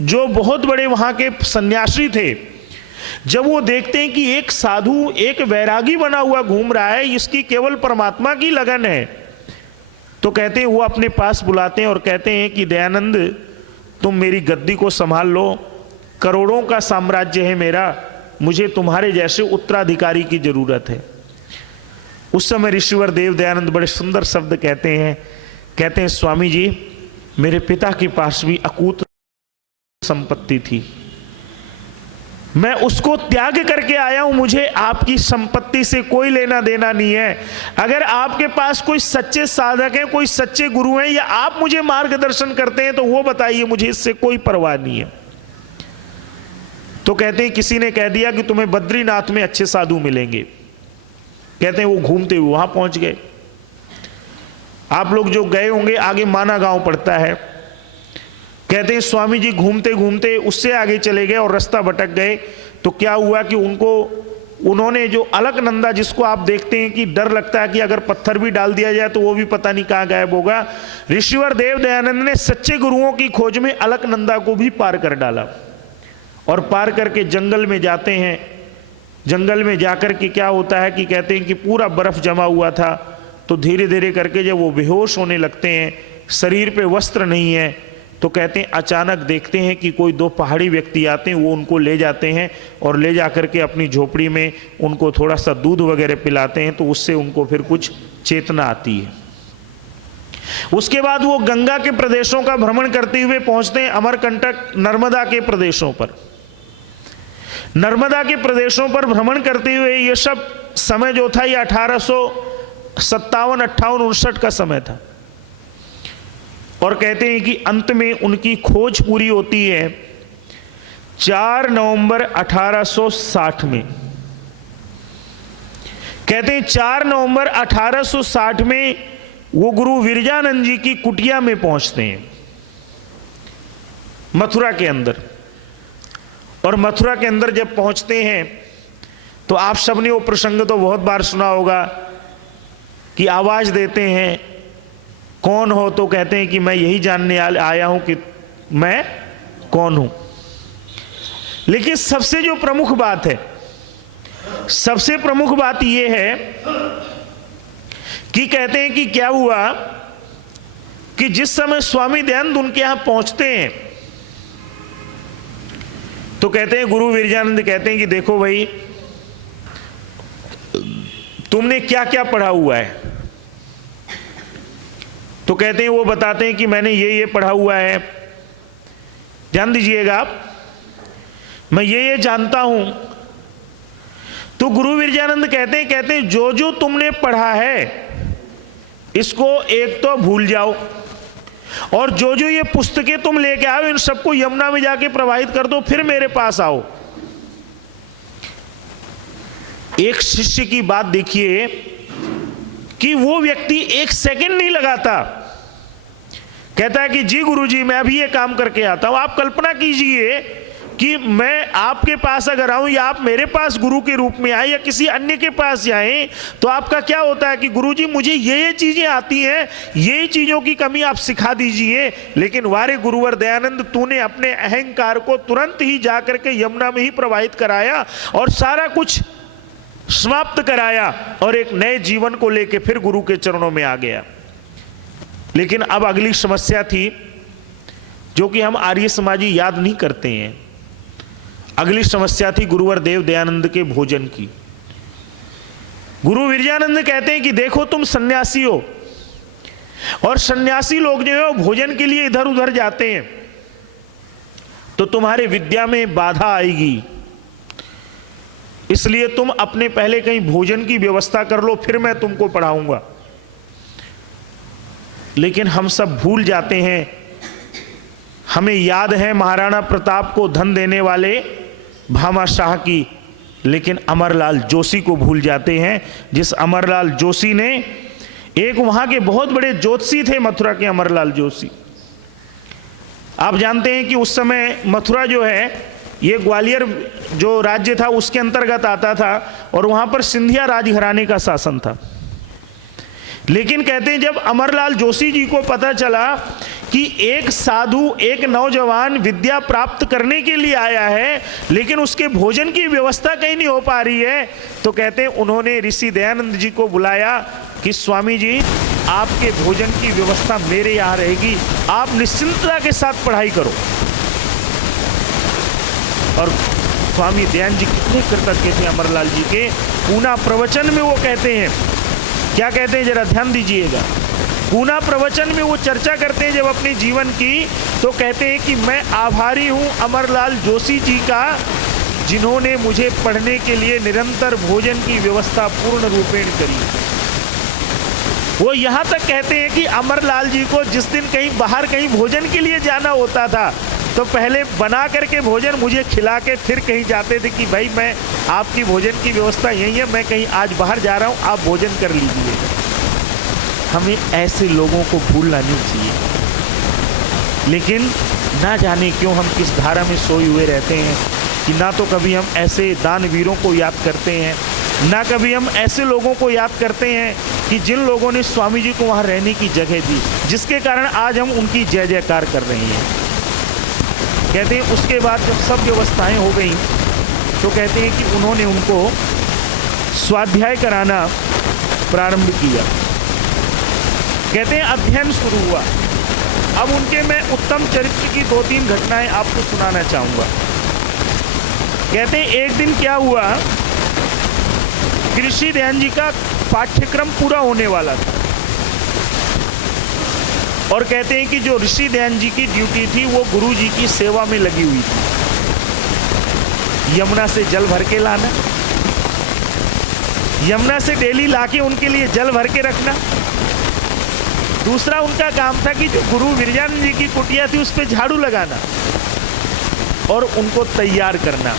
जो बहुत बड़े वहां के सन्यासी थे, जब वो देखते हैं कि एक साधु, एक वैरागी बना हुआ घूम रहा है, इसकी केवल परमात्मा की लगन है, तो कहते हैं, वो अपने पास बुलाते हैं और कहते हैं कि दयानंद, तुम मेरी गद्दी को संभाल लो, करोड़ों का साम्राज्य है मेरा, मुझे तुम्हारे जैसे उत्तराधिकारी की जरूरत है। उस समय ऋषिवर देव दयानंद बड़े सुंदर शब्द कहते हैं, स्वामी जी, मेरे पिता के पास भी अकूत संपत्ति थी, मैं उसको त्याग करके आया हूं, मुझे आपकी संपत्ति से कोई लेना देना नहीं है। अगर आपके पास कोई सच्चे साधक हैं, कोई सच्चे गुरु हैं, या आप मुझे मार्गदर्शन करते हैं तो वो बताइए, मुझे इससे कोई परवाह नहीं है। तो कहते हैं, किसी ने कह दिया कि तुम्हें बद्रीनाथ में अच्छे साधु मिलेंगे। कहते हैं वो घूमते हुए वहां पहुंच गए। आप लोग जो गए होंगे, आगे माना गांव पड़ता है, कहते हैं स्वामी जी घूमते घूमते उससे आगे चले गए और रास्ता भटक गए। तो क्या हुआ कि उन्होंने जो अलकनंदा, जिसको आप देखते हैं कि डर लगता है कि अगर पत्थर भी डाल दिया जाए तो वो भी पता नहीं कहाँ गायब होगा, ऋषिवर देव दयानंद ने सच्चे गुरुओं की खोज में अलकनंदा को भी पार कर डाला। और पार करके जंगल में जाते हैं। जंगल में जाकर के क्या होता है कि कहते हैं कि पूरा बर्फ जमा हुआ था। तो धीरे धीरे करके जब वो बेहोश होने लगते हैं, शरीर पे वस्त्र नहीं है, तो कहते हैं अचानक देखते हैं कि कोई दो पहाड़ी व्यक्ति आते हैं, वो उनको ले जाते हैं और ले जा करके अपनी झोपड़ी में उनको थोड़ा सा दूध वगैरह पिलाते हैं, तो उससे उनको फिर कुछ चेतना आती है। उसके बाद वो गंगा के प्रदेशों का भ्रमण करते हुए पहुंचते हैं अमरकंटक, नर्मदा के प्रदेशों पर। नर्मदा के प्रदेशों पर भ्रमण करते हुए ये सब समय जो था, ये 1857, 58, 59 का समय था। और कहते हैं कि अंत में उनकी खोज पूरी होती है 4 नवंबर 1860 में। कहते हैं 4 नवंबर 1860 में वो गुरु विरजानंद जी की कुटिया में पहुंचते हैं, मथुरा के अंदर। और मथुरा के अंदर जब पहुंचते हैं तो आप सबने वो प्रसंग तो बहुत बार सुना होगा कि आवाज देते हैं, कौन हो? तो कहते हैं कि मैं यही जानने आया हूं कि मैं कौन हूं। लेकिन सबसे जो प्रमुख बात है, सबसे प्रमुख बात यह है कि कहते हैं कि क्या हुआ कि जिस समय स्वामी दयानंद उनके यहां पहुंचते हैं, तो कहते हैं, गुरु विरजानंद कहते हैं कि देखो भाई, तुमने क्या क्या पढ़ा हुआ है? तो कहते हैं, वो बताते हैं कि मैंने ये पढ़ा हुआ है, ध्यान दीजिएगा आप, मैं ये जानता हूं। तो गुरु विरजानंद कहते हैं जो जो तुमने पढ़ा है इसको एक तो भूल जाओ, और जो जो ये पुस्तकें तुम लेके आओ इन सबको यमुना में जाके प्रवाहित कर दो, फिर मेरे पास आओ। एक शिष्य की बात देखिए कि वो व्यक्ति एक सेकंड नहीं लगाता, कहता है कि जी गुरुजी मैं अभी ये काम करके आता हूं। आप कल्पना कीजिए कि मैं आपके पास अगर आऊं, या आप मेरे पास गुरु के रूप में आए, या किसी अन्य के पास जाएं, तो आपका क्या होता है कि गुरुजी मुझे ये चीजें आती हैं, ये चीजों की कमी आप सिखा दीजिए। लेकिन वारे गुरुवर दयानंद, तूने अपने अहंकार को तुरंत ही जाकर के यमुना में ही प्रवाहित कराया और सारा कुछ समाप्त कराया, और एक नए जीवन को लेकर फिर गुरु के चरणों में आ गया। लेकिन अब अगली समस्या थी जो कि हम आर्य समाजी याद नहीं करते हैं। अगली समस्या थी गुरुवर देव दयानंद के भोजन की। गुरु विरजानंद कहते हैं कि देखो तुम सन्यासी हो, और सन्यासी लोग जो है भोजन के लिए इधर उधर जाते हैं, तो तुम्हारे विद्या में बाधा आएगी, इसलिए तुम अपने पहले कहीं भोजन की व्यवस्था कर लो, फिर मैं तुमको पढ़ाऊंगा। लेकिन हम सब भूल जाते हैं, हमें याद है महाराणा प्रताप को धन देने वाले भामाशाह की, लेकिन अमरलाल जोशी को भूल जाते हैं। जिस अमरलाल जोशी ने, एक वहां के बहुत बड़े ज्योतिषी थे मथुरा के अमरलाल जोशी। आप जानते हैं कि उस समय मथुरा जो है ये ग्वालियर जो राज्य था उसके अंतर्गत आता था, और वहां पर सिंधिया राजघराने का शासन था। लेकिन कहते हैं जब अमरलाल जोशी जी को पता चला कि एक साधु, एक नौजवान विद्या प्राप्त करने के लिए आया है, लेकिन उसके भोजन की व्यवस्था कहीं नहीं हो पा रही है। तो कहते हैं उन्होंने ऋषि दयानंद जी को बुलाया कि स्वामी जी, आपके भोजन की व्यवस्था मेरे यहाँ रहेगी, आप निश्चिंतता के साथ पढ़ाई करो। और स्वामी दयानंद जी कितने कृतज्ञ थे अमरलाल जी के। पूना प्रवचन में वो कहते हैं, क्या कहते हैं जरा ध्यान दीजिएगा। पूना प्रवचन में वो चर्चा करते हैं जब अपने जीवन की, तो कहते हैं कि मैं आभारी हूँ अमरलाल जोशी जी का, जिन्होंने मुझे पढ़ने के लिए निरंतर भोजन की व्यवस्था पूर्ण रूपेण करी। वो यहाँ तक कहते हैं कि अमरलाल जी को जिस दिन कहीं बाहर कहीं भोजन के लिए जाना होता था, तो पहले बना करके भोजन मुझे खिला के फिर कहीं जाते थे कि भाई मैं आपकी भोजन की व्यवस्था यही है, मैं कहीं आज बाहर जा रहा हूँ, आप भोजन कर लीजिए। हमें ऐसे लोगों को भूलना नहीं चाहिए। लेकिन ना जाने क्यों हम किस धारा में सोए हुए रहते हैं कि ना तो कभी हम ऐसे दानवीरों को याद करते हैं, ना कभी हम ऐसे लोगों को याद करते हैं कि जिन लोगों ने स्वामी जी को वहाँ रहने की जगह दी, जिसके कारण आज हम उनकी जय जयकार कर रहे हैं। कहते हैं उसके बाद जब सब व्यवस्थाएं हो गई, तो कहते हैं कि उन्होंने उनको स्वाध्याय कराना प्रारंभ किया। कहते हैं अध्ययन शुरू हुआ। अब उनके मैं उत्तम चरित्र की 2-3 घटनाएं आपको सुनाना चाहूंगा। कहते हैं एक दिन क्या हुआ, ऋषि दयानंद जी का पाठ्यक्रम पूरा होने वाला था, और कहते हैं कि जो ऋषि दयानंद जी की ड्यूटी थी वो गुरु जी की सेवा में लगी हुई थी। यमुना से जल भर के लाना, यमुना से डेली लाके उनके लिए जल भर के रखना। दूसरा उनका काम था कि जो गुरु विरजानंद जी की कुटिया थी उस पर झाड़ू लगाना और उनको तैयार करना।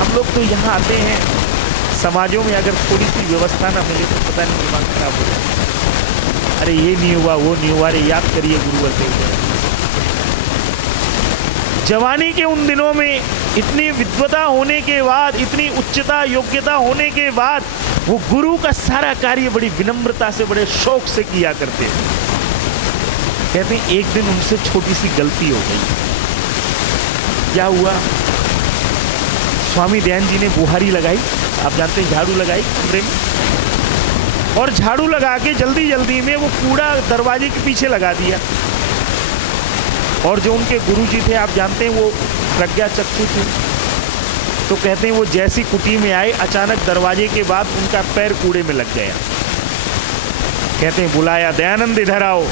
हम लोग तो यहाँ आते हैं, समाजों में अगर थोड़ी सी व्यवस्था ना मिले तो पता नहीं दिमाग खराब हो जाए। अरे ये नहीं हुआ, वो नहीं हुआ, अरे याद करिए गुरुवर देव। जवानी के उन दिनों में इतनी विद्वता होने के बाद, इतनी उच्चता योग्यता होने के बाद, वो गुरु का सारा कार्य बड़ी विनम्रता से, बड़े शौक से किया करते हैं। कहते हैं एक दिन उनसे छोटी सी गलती हो गई। क्या हुआ, स्वामी दयानंद जी ने बुहारी लगाई, आप जानते हैं झाड़ू लगाई कमरे में, और झाड़ू लगा के जल्दी जल्दी में वो कूड़ा दरवाजे के पीछे लगा दिया। और जो उनके गुरुजी थे आप जानते हैं वो प्रज्ञा चक्षु थे, तो कहते हैं वो जैसी कुटी में आए, अचानक दरवाजे के बाद उनका पैर कूड़े में लग गया। कहते हैं बुलाया, दयानंद इधर आओ,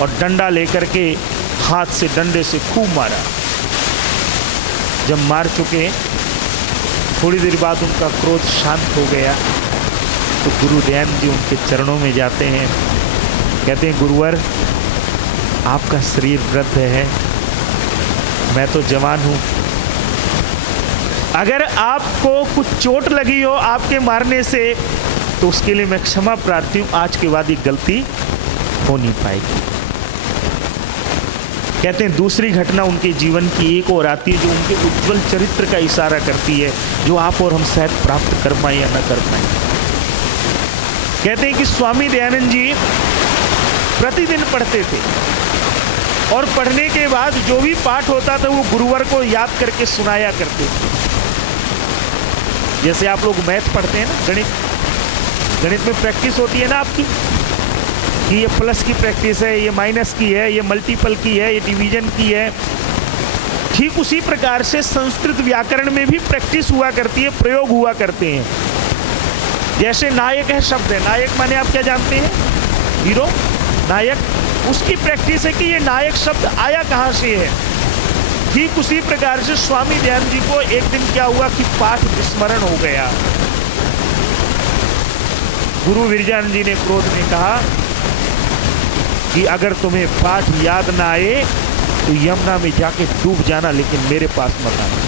और डंडा लेकर के हाथ से डंडे से खूब मारा। जब मार चुके, थोड़ी देर बाद उनका क्रोध शांत हो गया, तो गुरु दयानंद जी उनके चरणों में जाते हैं। कहते हैं गुरुवर, आपका शरीर वृद्ध है, मैं तो जवान हूँ, अगर आपको कुछ चोट लगी हो आपके मारने से तो उसके लिए मैं क्षमा प्रार्थी हूँ, आज के बाद ये गलती हो नहीं पाएगी। कहते हैं दूसरी घटना उनके जीवन की एक और आती है जो उनके उज्जवल चरित्र का इशारा करती है, जो आप और हम शायद प्राप्त कर पाए या न कर पाए। कहते हैं कि स्वामी दयानंद जी प्रतिदिन पढ़ते थे, और पढ़ने के बाद जो भी पाठ होता था वो गुरुवर को याद करके सुनाया करते थे। जैसे आप लोग मैथ पढ़ते हैं ना, गणित में प्रैक्टिस होती है ना आपकी, कि ये प्लस की प्रैक्टिस है, ये माइनस की है, ये मल्टीपल की है, ये डिवीजन की है। ठीक उसी प्रकार से संस्कृत व्याकरण में भी प्रैक्टिस हुआ करती है, प्रयोग हुआ करते हैं। जैसे नायक है शब्द है, नायक माने आप क्या जानते हैं, हीरो, नायक, उसकी प्रैक्टिस है कि ये नायक शब्द आया कहाँ से है। ठीक उसी प्रकार से स्वामी दयानंद जी को एक दिन क्या हुआ कि पाठ विस्मरण हो गया। गुरु विरजानंद जी ने क्रोध में कहा कि अगर तुम्हें पाठ याद ना आए तो यमुना में जाके डूब जाना, लेकिन मेरे पास मत आना।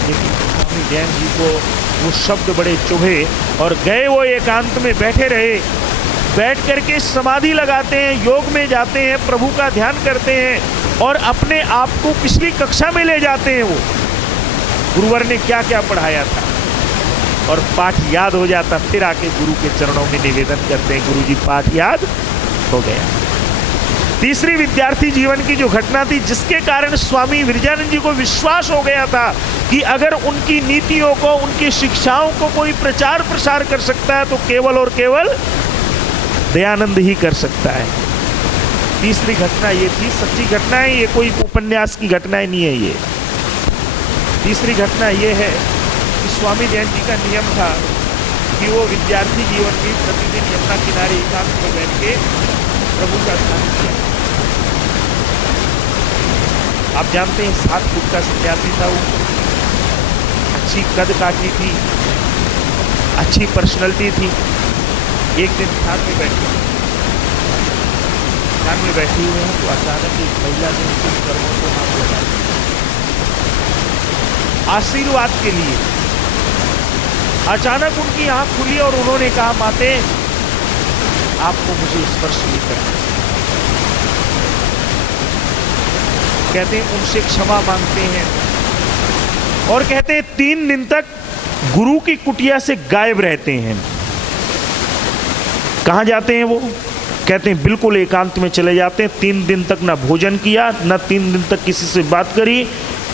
लेकिन स्वामी दयानंद जी को वो शब्द बड़े चुभे और गए, वो एकांत में बैठे रहे। बैठ करके समाधि लगाते हैं, योग में जाते हैं, प्रभु का ध्यान करते हैं और अपने आप को पिछली कक्षा में ले जाते हैं। वो गुरुवर ने क्या क्या पढ़ाया था और पाठ याद हो जाता, फिर आके गुरु के चरणों में निवेदन करते हैं, गुरु जी पाठ याद हो गया। तीसरी विद्यार्थी जीवन की जो घटना थी, जिसके कारण स्वामी विरजानंद जी को विश्वास हो गया था कि अगर उनकी नीतियों को, उनकी शिक्षाओं को कोई प्रचार प्रसार कर सकता है तो केवल और केवल दयानंद ही कर सकता है। तीसरी घटना ये थी, सच्ची घटना है ये, कोई उपन्यास की घटना नहीं है ये। तीसरी घटना ये है कि स्वामी दयानंद जी का नियम था कि वो विद्यार्थी जीवन में प्रतिदिन यमुना किनारे एकांत में बैठ के प्रभु का ध्यान किया। आप जानते हैं 7 फुट का सन्यासी था वो, अच्छी कद काठी थी, अच्छी पर्सनैलिटी थी। एक दिन ध्यान में बैठे हुए हैं तो अचानक एक महिला ने उनके कर्मों को हाथ लगा आशीर्वाद के लिए। अचानक उनकी आंख खुली और उन्होंने कहा, माते आपको मुझे स्पर्श नहीं करना। कहते हैं उनसे क्षमा मांगते हैं और कहते हैं 3 दिन तक गुरु की कुटिया से गायब रहते हैं। कहां जाते हैं वो? कहते हैं बिल्कुल एकांत में चले जाते हैं। 3 दिन तक ना भोजन किया, ना 3 दिन तक किसी से बात करी,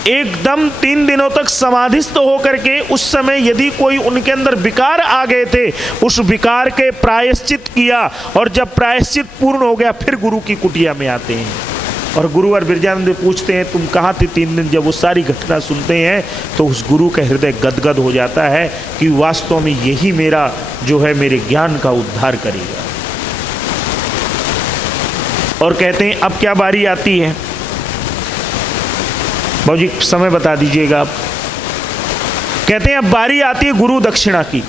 एकदम 3 दिनों तक समाधिस्थ होकर के, उस समय यदि कोई उनके अंदर विकार आ गए थे, उस विकार के प्रायश्चित किया, और जब प्रायश्चित पूर्ण हो गया फिर गुरु की कुटिया में आते हैं। और गुरुवर विरजानंद पूछते हैं तुम कहाँ थे 3 दिन? जब वो सारी घटना सुनते हैं तो उस गुरु का हृदय गदगद हो जाता है कि वास्तव में यही मेरा जो है मेरे ज्ञान का उद्धार करेगा। और कहते हैं अब क्या बारी आती है? बाबूजी समय बता दीजिएगा आप। कहते हैं अब बारी आती है गुरु दक्षिणा की।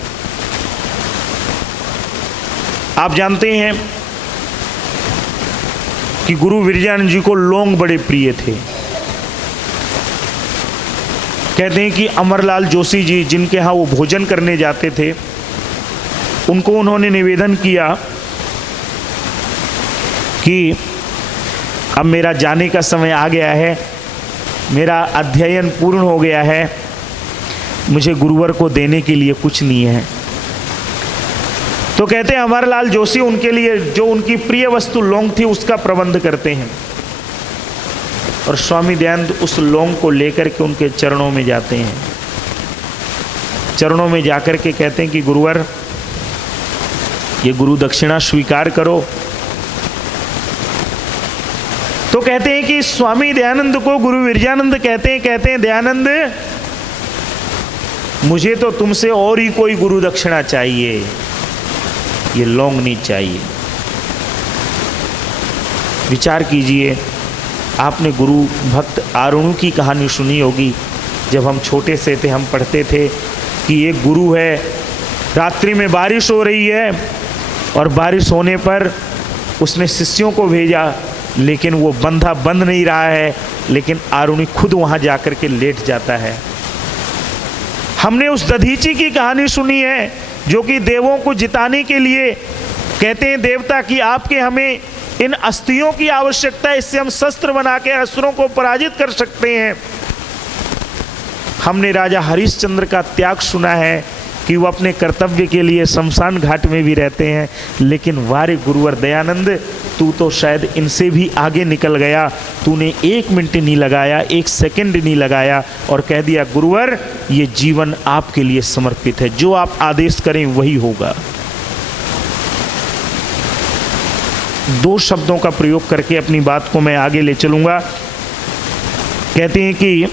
आप जानते हैं कि गुरु विरजानंद जी को लौंग बड़े प्रिय थे। कहते हैं कि अमरलाल जोशी जी, जिनके यहाँ वो भोजन करने जाते थे, उनको उन्होंने निवेदन किया कि अब मेरा जाने का समय आ गया है, मेरा अध्ययन पूर्ण हो गया है, मुझे गुरुवर को देने के लिए कुछ नहीं है। तो कहते हैं अमरलाल जोशी उनके लिए जो उनकी प्रिय वस्तु लौंग थी उसका प्रबंध करते हैं, और स्वामी दयानंद उस लौंग को लेकर के उनके चरणों में जाते हैं। चरणों में जाकर के कहते हैं कि गुरुवर ये गुरु दक्षिणा स्वीकार करो। तो कहते हैं कि स्वामी दयानंद को गुरु विरजानंद कहते हैं दयानंद मुझे तो तुमसे और ही कोई गुरु दक्षिणा चाहिए, ये लौंग नहीं चाहिए। विचार कीजिए, आपने गुरु भक्त आरुणु की कहानी सुनी होगी। जब हम छोटे से थे हम पढ़ते थे कि एक गुरु है, रात्रि में बारिश हो रही है और बारिश होने पर उसने शिष्यों को भेजा, लेकिन वो बंधा बंद नहीं रहा है, लेकिन आरुणि खुद वहाँ जाकर के लेट जाता है। हमने उस दधीची की कहानी सुनी है जो कि देवों को जिताने के लिए कहते हैं देवता कि आपके हमें इन अस्थियों की आवश्यकता है, इससे हम शस्त्र बना के असुरों को पराजित कर सकते हैं। हमने राजा हरिश्चंद्र का त्याग सुना है कि वो अपने कर्तव्य के लिए शमशान घाट में भी रहते हैं, लेकिन वारे गुरुवर दयानंद तू तो शायद इनसे भी आगे निकल गया। तूने 1 मिनट नहीं लगाया, 1 सेकंड नहीं लगाया और कह दिया गुरुवर ये जीवन आपके लिए समर्पित है, जो आप आदेश करें वही होगा। 2 शब्दों का प्रयोग करके अपनी बात को मैं आगे ले चलूंगा। कहते हैं कि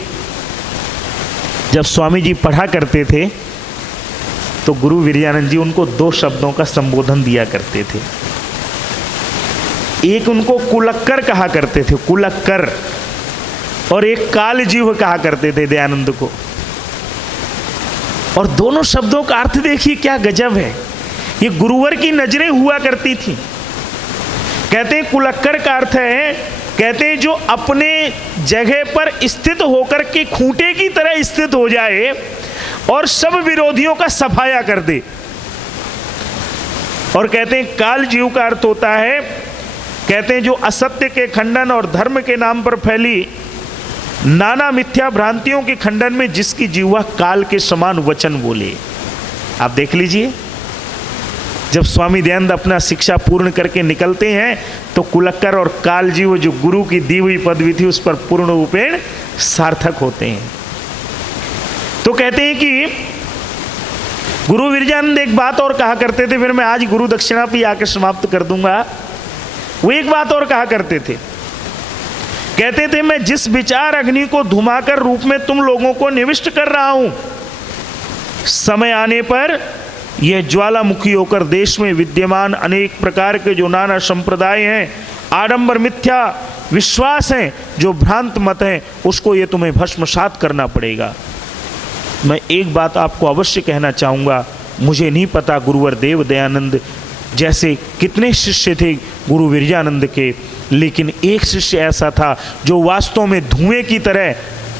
जब स्वामी जी पढ़ा करते थे तो गुरु विरजानंद जी उनको 2 शब्दों का संबोधन दिया करते थे। एक उनको कुलक्कर कहा करते थे, कुलक्कर, और एक काल जीव कहा करते थे दयानंद को। और दोनों शब्दों का अर्थ देखिए क्या गजब है। ये गुरुवर की नजरें हुआ करती थी। कहते हैं कुलक्कर का अर्थ है, कहते हैं जो अपने जगह पर स्थित होकर के खूंटे की तरह स्थित हो जाए और सब विरोधियों का सफाया कर दे। और कहते हैं काल जीव का अर्थ होता है, कहते हैं जो असत्य के खंडन और धर्म के नाम पर फैली नाना मिथ्या भ्रांतियों के खंडन में जिसकी जीवा काल के समान वचन बोले। आप देख लीजिए, जब स्वामी दयानंद अपना शिक्षा पूर्ण करके निकलते हैं तो कुलक्कर और कालजी, वो जो गुरु की दी हुई पदवी थी, उस पर पूर्ण रूपेण सार्थक होते हैं। तो कहते हैं कि गुरु विरजानंद एक बात और कहा करते थे, फिर मैं आज गुरु दक्षिणा पे आकर समाप्त कर दूंगा। वो एक बात और कहा करते थे, कहते थे मैं जिस विचार अग्नि को धुमाकर रूप में तुम लोगों को निविष्ट कर रहा हूं, समय आने पर यह ज्वालामुखी होकर देश में विद्यमान अनेक प्रकार के जो नाना संप्रदाय हैं, आडंबर मिथ्या विश्वास हैं, जो भ्रांत मत हैं, उसको ये तुम्हें भस्मसात करना पड़ेगा। मैं एक बात आपको अवश्य कहना चाहूँगा, मुझे नहीं पता गुरुवर देव दयानंद जैसे कितने शिष्य थे गुरु विरजानंद के, लेकिन एक शिष्य ऐसा था जो वास्तव में धुएं की तरह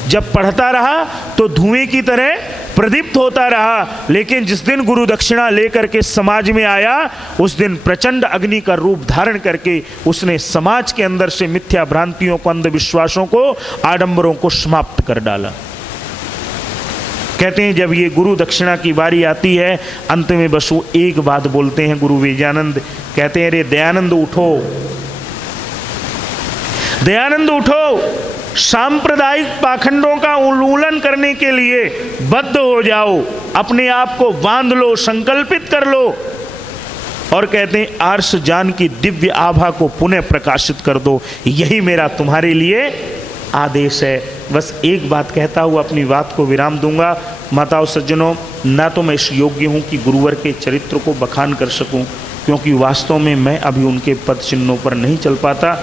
जब पढ़ता रहा तो धुएं की तरह प्रदीप्त होता रहा, लेकिन जिस दिन गुरु दक्षिणा लेकर के समाज में आया, उस दिन प्रचंड अग्नि का रूप धारण करके उसने समाज के अंदर से मिथ्या भ्रांतियों को, अंधविश्वासों को, आडंबरों को समाप्त कर डाला। कहते हैं जब ये गुरु दक्षिणा की बारी आती है, अंत में बस वो एक बात बोलते हैं गुरु विरजानंद, कहते हैं अरे दयानंद उठो, दयानंद उठो, सांप्रदायिक पाखंडों का उन्मूलन करने के लिए बद्ध हो जाओ, अपने आप को बांध लो, संकल्पित कर लो, और कहते हैं आर्ष ज्ञान की दिव्य आभा को पुनः प्रकाशित कर दो, यही मेरा तुम्हारे लिए आदेश है। बस एक बात कहता हुआ अपनी बात को विराम दूंगा। माताओं सज्जनों, ना तो मैं इस योग्य हूँ कि गुरुवर के चरित्र को बखान कर सकूं, क्योंकि वास्तव में मैं अभी उनके पद चिन्हों पर नहीं चल पाता।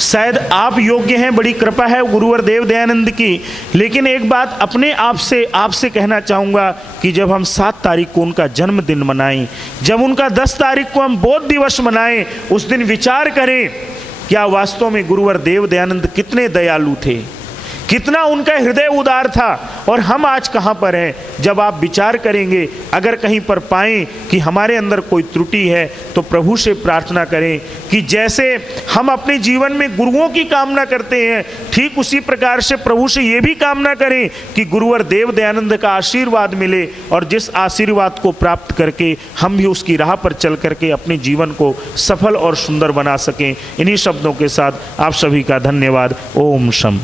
शायद आप योग्य हैं, बड़ी कृपा है गुरुवर देव दयानंद की, लेकिन एक बात अपने आप से आपसे कहना चाहूँगा कि जब हम 7 तारीख को उनका जन्मदिन मनाएं, जब उनका 10 तारीख को हम बोध दिवस मनाएं, उस दिन विचार करें क्या वास्तव में गुरुवर देव दयानंद कितने दयालु थे, कितना उनका हृदय उदार था, और हम आज कहाँ पर हैं। जब आप विचार करेंगे, अगर कहीं पर पाएं कि हमारे अंदर कोई त्रुटि है, तो प्रभु से प्रार्थना करें कि जैसे हम अपने जीवन में गुरुओं की कामना करते हैं, ठीक उसी प्रकार से प्रभु से ये भी कामना करें कि गुरुवर देव दयानंद का आशीर्वाद मिले, और जिस आशीर्वाद को प्राप्त करके हम भी उसकी राह पर चल करके अपने जीवन को सफल और सुंदर बना सकें। इन्हीं शब्दों के साथ आप सभी का धन्यवाद। ओम शम।